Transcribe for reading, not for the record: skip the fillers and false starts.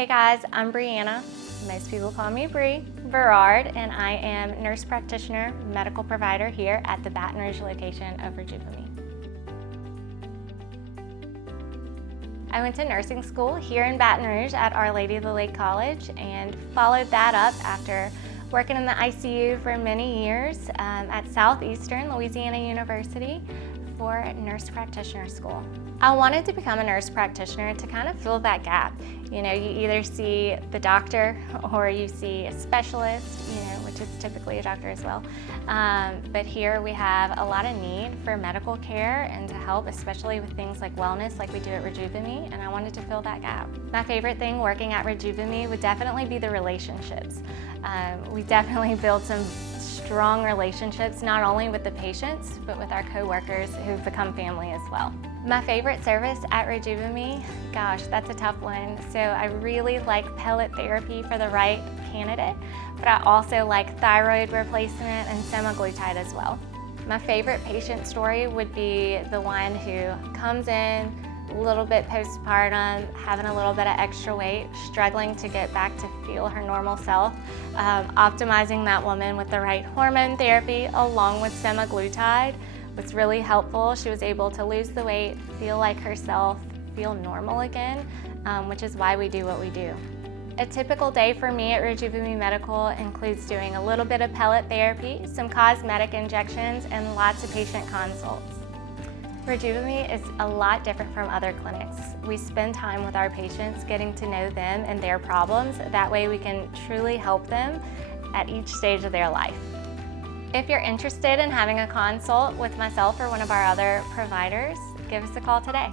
Hey guys, I'm Brianna. Most people call me Bre Berard, and I am nurse practitioner, medical provider here at the Baton Rouge location of Rejuvime. I went to nursing school here in Baton Rouge at Our Lady of the Lake College and followed that up after working in the ICU for many years at Southeastern Louisiana University for nurse practitioner school. I wanted to become a nurse practitioner to kind of fill that gap. You know, you either see the doctor or you see a specialist, you know, which is typically a doctor as well. But here we have a lot of need for medical care and to help, especially with things like wellness, like we do at Rejuvime, and I wanted to fill that gap. My favorite thing working at Rejuvime would definitely be the relationships. We definitely build some strong relationships, not only with the patients, but with our coworkers who've become family as well. My favorite service at Rejuvime, gosh, that's a tough one. So I really like pellet therapy for the right candidate, but I also like thyroid replacement and semaglutide as well. My favorite patient story would be the one who comes in a little bit postpartum, having a little bit of extra weight, struggling to get back to feel her normal self, optimizing that woman with the right hormone therapy along with semaglutide was really helpful. She was able to lose the weight, feel like herself, feel normal again, which is why we do what we do. A typical day for me at Rejuvime Medical includes doing a little bit of pellet therapy, some cosmetic injections, and lots of patient consults. Rejuvime is a lot different from other clinics. We spend time with our patients, getting to know them and their problems. That way we can truly help them at each stage of their life. If you're interested in having a consult with myself or one of our other providers, give us a call today.